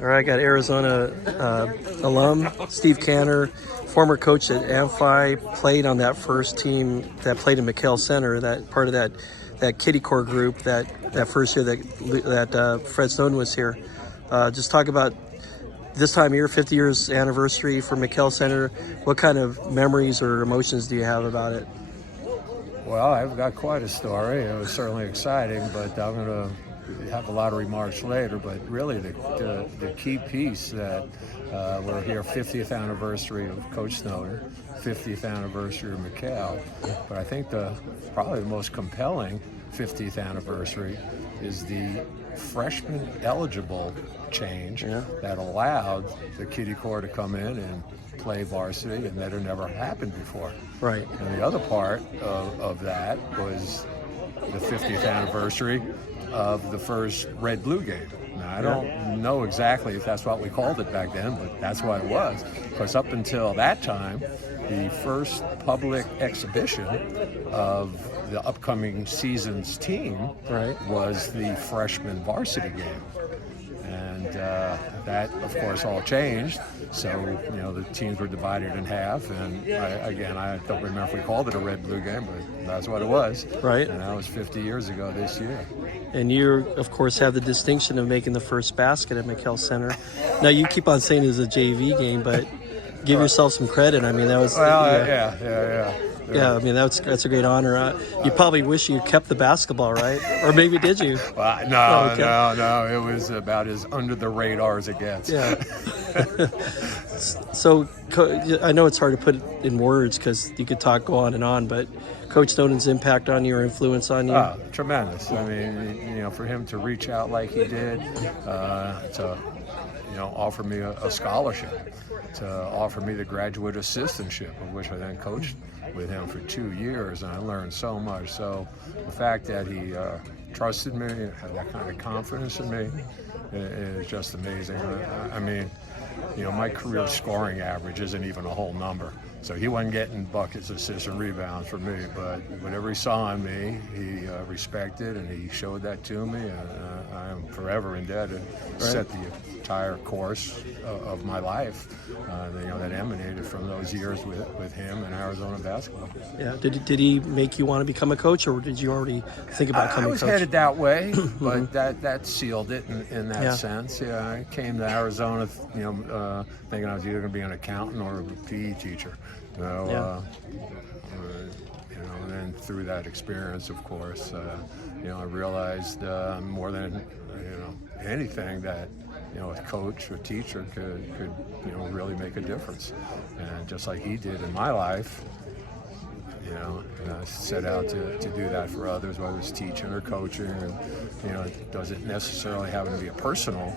All right, I got Arizona alum Steve Canner, former coach at Amphi, played on that first team that played in McHale Center, that part of that kiddie core group that first year that Fred Snowden was here. Just talk about this time of year, 50 years anniversary for McHale Center. What kind of memories or emotions do you have about it? Well, I've got quite a story. It was certainly exciting, but I'm going to have a lot of remarks later. But really, the key piece that we're here, 50th anniversary of Coach Snowden, 50th anniversary of McHale. But I think probably the most compelling 50th anniversary is the freshman eligible change that allowed the kiddie corps to come in and play varsity, and that had never happened before. Right. And the other part of that was the 50th anniversary of the first red-blue game. Now, I don't know exactly if that's what we called it back then, but that's what it was. Because up until that time, the first public exhibition of the upcoming season's team was the freshman varsity game. And that, of course, all changed. So, the teams were divided in half. And I don't remember if we called it a red-blue game, but that's what it was. Right. And that was 50 years ago this year. And you, of course, have the distinction of making the first basket at McHale Center. Now, you keep on saying it was a JV game, but give yourself some credit. I mean, that was... Yeah, I mean, that's a great honor. You probably wish you kept the basketball, right? Or maybe did you? Well, no. It was about as under the radar as it gets. Yeah. So I know it's hard to put it in words because you could go on and on, but Coach Snowden's impact on you or influence on you? Tremendous. I mean, for him to reach out like he did, to offer me a scholarship, to offer me the graduate assistantship, of which I then coached with him for 2 years, and I learned so much. So the fact that he trusted me, had that kind of confidence in me, is just amazing. I mean, my career scoring average isn't even a whole number. So he wasn't getting buckets, assists, and rebounds from me, but whatever he saw in me, he respected, and he showed that to me, and I am forever indebted. Set the entire course of my life, that emanated from those years with him and Arizona basketball. Yeah. Did he make you want to become a coach, or did you already think about becoming a coach? I was headed that way, but that sealed it in that sense. Yeah, I came to Arizona, thinking I was either going to be an accountant or a PE teacher. And then through that experience, of course, I realized more than anything that a coach or teacher could really make a difference. And just like he did in my life, set out to do that for others, whether it's teaching or coaching. And, it doesn't necessarily have to be a personal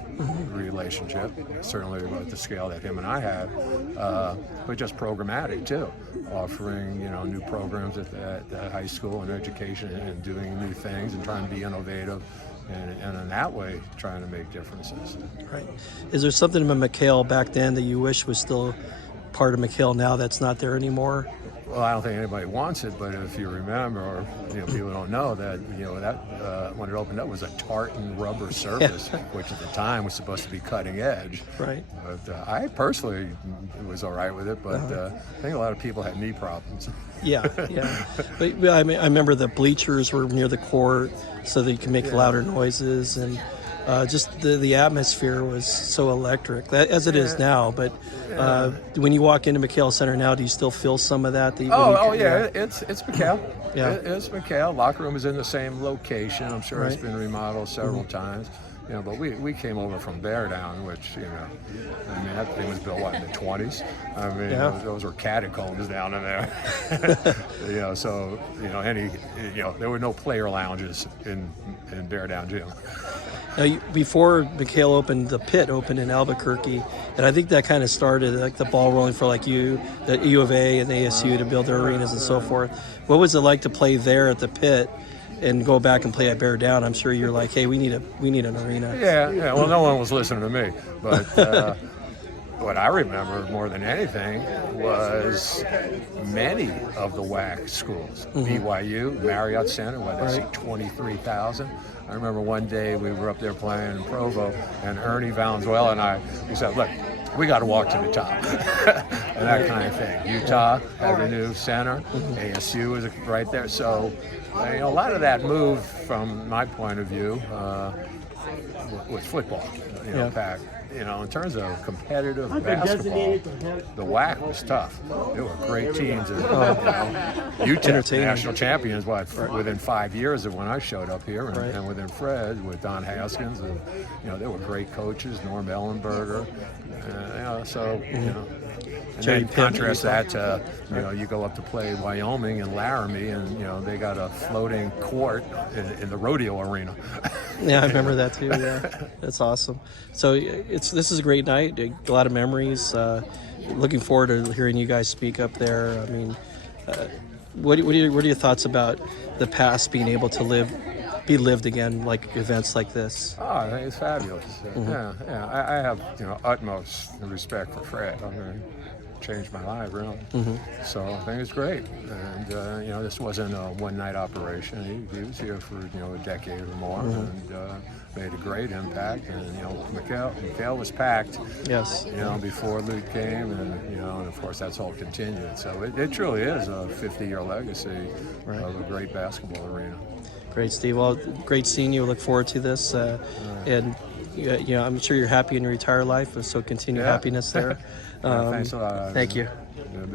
relationship, certainly at the scale that him and I had, but just programmatic too, offering, new programs at high school and education, and doing new things and trying to be innovative. And in that way, trying to make differences. Right. Is there something about McHale back then that you wish was still part of McHale now that's not there anymore? Well, I don't think anybody wants it, but if you remember, or people don't know that that when it opened up was a tartan rubber surface, which at the time was supposed to be cutting edge. Right. But I personally was all right with it, but I think a lot of people had knee problems. Yeah. But I remember the bleachers were near the court, so that you can make louder noises, and just the atmosphere was so electric, as it is now. But when you walk into McHale Center now, do you still feel some of that? It's McHale. Yeah. It's McHale. Locker room is in the same location. I'm sure it's been remodeled several times. But we came over from Bear Down, which, that thing was built, in the 20s? Those were catacombs down in there. So, there were no player lounges in Bear Down Gym. Now, before McHale opened, the pit opened in Albuquerque, and I think that kind of started the ball rolling for the U of A and the ASU to build their arenas and so forth. What was it like to play there at the pit and go back and play at Bear Down? I'm sure you're like, hey, we need an arena. Yeah. Well, no one was listening to me, but. what I remember more than anything was many of the WAC schools. BYU, Marriott Center, where they see 23,000. I remember one day we were up there playing in Provo, and Ernie Valenzuela and we said, look, we got to walk to the top. And that kind of thing. Utah had a new center. ASU was right there. So a lot of that moved, from my point of view, with football, back. In terms of competitive basketball, the WAC was tough. There were great teams. Utah national champions, within 5 years of when I showed up here, and within Fred with Don Haskins, and there were great coaches, Norm Ellenberger, And then contrast that to, you go up to play Wyoming and Laramie, and they got a floating court in the rodeo arena. Yeah, I remember that too. Yeah, that's awesome. So this is a great night. A lot of memories. Looking forward to hearing you guys speak up there. I mean, what are your thoughts about the past being able to be lived again, like events like this? Oh, I think it's fabulous. Yeah. I have utmost respect for Fred. I mean, changed my life, really. So I think it's great. And this wasn't a one-night operation. He was here for a decade or more, and made a great impact. And McHale was packed. Yes. Before Luke came, and of course that's all continued. So it truly is a 50-year legacy of a great basketball arena. Great, Steve. Well, great seeing you. Look forward to this, and I'm sure you're happy in your retired life, so continue happiness there. Thanks a lot. Thank you.